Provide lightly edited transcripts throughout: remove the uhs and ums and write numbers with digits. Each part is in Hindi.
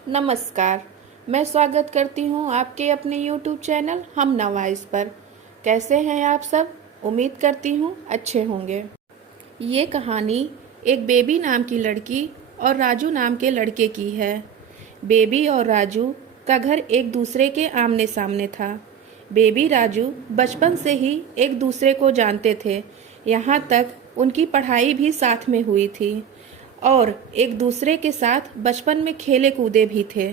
नमस्कार। मैं स्वागत करती हूँ आपके अपने YouTube चैनल हम नवाइस पर। कैसे हैं आप सब? उम्मीद करती हूँ अच्छे होंगे। ये कहानी एक बेबी नाम की लड़की और राजू नाम के लड़के की है। बेबी और राजू का घर एक दूसरे के आमने सामने था। बेबी राजू बचपन से ही एक दूसरे को जानते थे। यहाँ तक उनकी पढ़ाई भी साथ में हुई थी और एक दूसरे के साथ बचपन में खेले कूदे भी थे।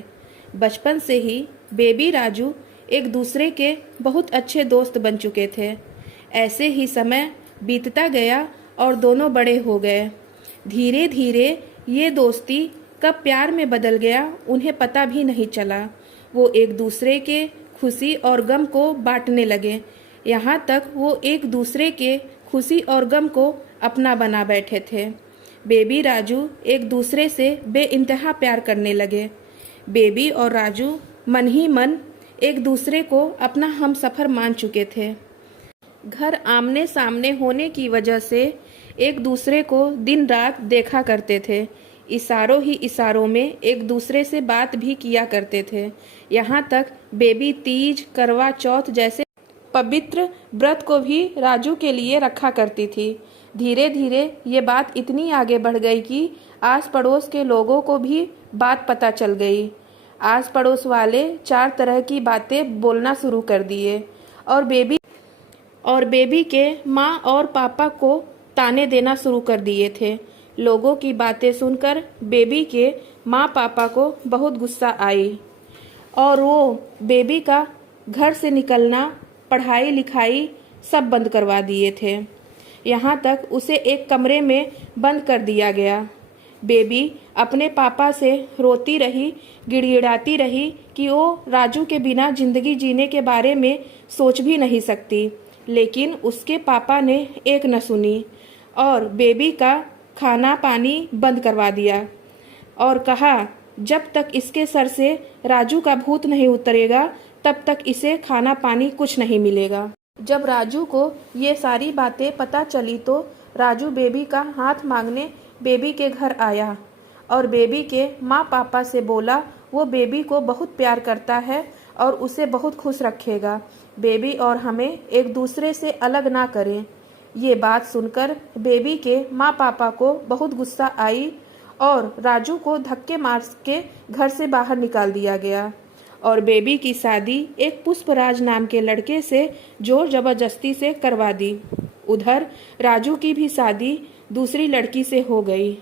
बचपन से ही बेबी राजू एक दूसरे के बहुत अच्छे दोस्त बन चुके थे। ऐसे ही समय बीतता गया और दोनों बड़े हो गए। धीरे धीरे ये दोस्ती कब प्यार में बदल गया उन्हें पता भी नहीं चला। वो एक दूसरे के खुशी और गम को बांटने लगे। यहाँ तक वो एक दूसरे के खुशी और गम को अपना बना बैठे थे। बेबी राजू एक दूसरे से बेइंतहा प्यार करने लगे। बेबी और राजू मन ही मन एक दूसरे को अपना हमसफर मान चुके थे। घर आमने सामने होने की वजह से एक दूसरे को दिन रात देखा करते थे। इशारों ही इशारों में एक दूसरे से बात भी किया करते थे। यहाँ तक बेबी तीज, करवा चौथ जैसे पवित्र व्रत को भी राजू के लिए रखा करती थी। धीरे धीरे ये बात इतनी आगे बढ़ गई कि आस पड़ोस के लोगों को भी बात पता चल गई। आस पड़ोस वाले 4 तरह की बातें बोलना शुरू कर दिए और बेबी के माँ और पापा को ताने देना शुरू कर दिए थे। लोगों की बातें सुनकर बेबी के माँ पापा को बहुत गुस्सा आई और वो बेबी का घर से निकलना, पढ़ाई लिखाई सब बंद करवा दिए थे। यहाँ तक उसे एक कमरे में बंद कर दिया गया। बेबी अपने पापा से रोती रही, गिड़गिड़ाती रही कि वो राजू के बिना जिंदगी जीने के बारे में सोच भी नहीं सकती। लेकिन उसके पापा ने एक न सुनी और बेबी का खाना पानी बंद करवा दिया और कहा जब तक इसके सर से राजू का भूत नहीं उतरेगा तब तक इसे खाना पानी कुछ नहीं मिलेगा। जब राजू को ये सारी बातें पता चली तो राजू बेबी का हाथ मांगने बेबी के घर आया और बेबी के माँ पापा से बोला वो बेबी को बहुत प्यार करता है और उसे बहुत खुश रखेगा। बेबी और हमें एक दूसरे से अलग ना करें। ये बात सुनकर बेबी के माँ पापा को बहुत गुस्सा आई और राजू को धक्के मार के घर से बाहर निकाल दिया गया और बेबी की शादी एक पुष्पराज नाम के लड़के से जोर जबरदस्ती से करवा दी। उधर राजू की भी शादी दूसरी लड़की से हो गई।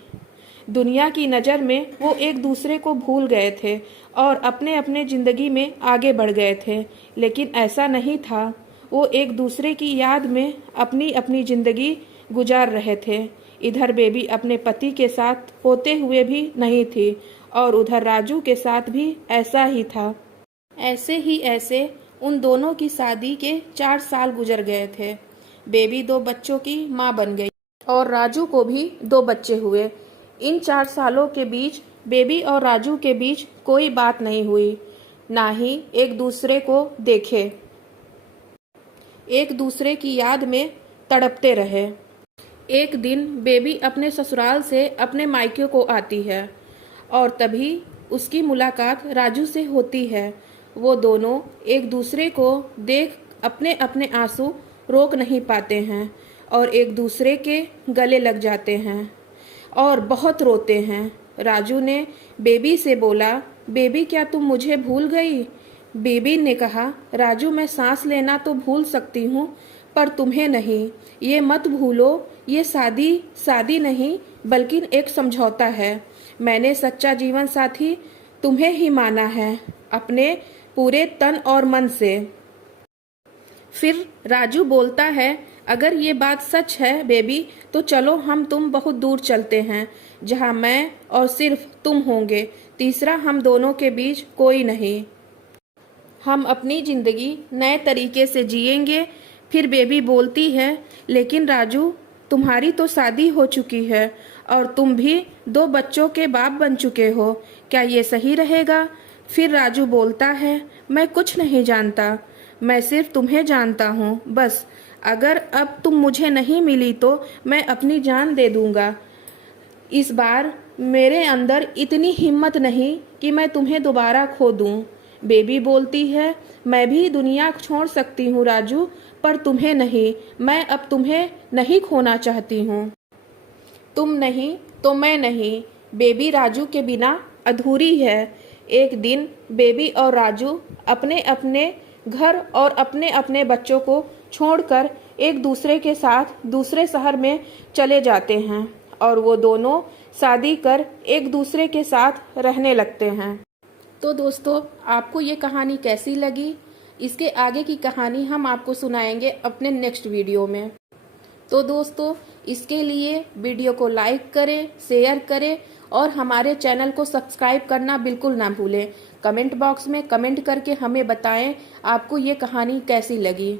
दुनिया की नज़र में वो एक दूसरे को भूल गए थे और अपने अपने ज़िंदगी में आगे बढ़ गए थे। लेकिन ऐसा नहीं था। वो एक दूसरे की याद में अपनी अपनी ज़िंदगी गुजार रहे थे। इधर बेबी अपने पति के साथ होते हुए भी नहीं थी और उधर राजू के साथ भी ऐसा ही था। ऐसे उन दोनों की शादी के 4 साल गुजर गए थे। बेबी 2 बच्चों की माँ बन गई और राजू को भी 2 बच्चे हुए। इन 4 सालों के बीच बेबी और राजू के बीच कोई बात नहीं हुई, ना ही एक दूसरे को देखे। एक दूसरे की याद में तड़पते रहे। एक दिन बेबी अपने ससुराल से अपने मायके को आती है और तभी उसकी मुलाकात राजू से होती है। वो दोनों एक दूसरे को देख अपने अपने आंसू रोक नहीं पाते हैं और एक दूसरे के गले लग जाते हैं और बहुत रोते हैं। राजू ने बेबी से बोला, बेबी क्या तुम मुझे भूल गई? बेबी ने कहा, राजू मैं सांस लेना तो भूल सकती हूँ पर तुम्हें नहीं। ये मत भूलो, ये शादी नहीं बल्कि एक समझौता है। मैंने सच्चा जीवन साथी तुम्हें ही माना है, अपने पूरे तन और मन से। फिर राजू बोलता है, अगर ये बात सच है बेबी तो चलो हम तुम बहुत दूर चलते हैं जहाँ मैं और सिर्फ तुम होंगे। तीसरा हम दोनों के बीच कोई नहीं। हम अपनी ज़िंदगी नए तरीके से जिएंगे। फिर बेबी बोलती है, लेकिन राजू तुम्हारी तो शादी हो चुकी है और तुम भी 2 बच्चों के बाप बन चुके हो, क्या ये सही रहेगा? फिर राजू बोलता है, मैं कुछ नहीं जानता, मैं सिर्फ तुम्हें जानता हूँ बस। अगर अब तुम मुझे नहीं मिली तो मैं अपनी जान दे दूँगा। इस बार मेरे अंदर इतनी हिम्मत नहीं कि मैं तुम्हें दोबारा खो दूं। बेबी बोलती है, मैं भी दुनिया छोड़ सकती हूँ राजू, पर तुम्हें नहीं। मैं अब तुम्हें नहीं खोना चाहती हूँ। तुम नहीं तो मैं नहीं। बेबी राजू के बिना अधूरी है। एक दिन बेबी और राजू अपने अपने घर और अपने अपने बच्चों को छोड़कर एक दूसरे के साथ दूसरे शहर में चले जाते हैं और वो दोनों शादी कर एक दूसरे के साथ रहने लगते हैं। तो दोस्तों, आपको ये कहानी कैसी लगी? इसके आगे की कहानी हम आपको सुनाएंगे अपने नेक्स्ट वीडियो में। तो दोस्तों, इसके लिए वीडियो को लाइक करें, शेयर करें और हमारे चैनल को सब्सक्राइब करना बिल्कुल ना भूलें। कमेंट बॉक्स में कमेंट करके हमें बताएं आपको ये कहानी कैसी लगी।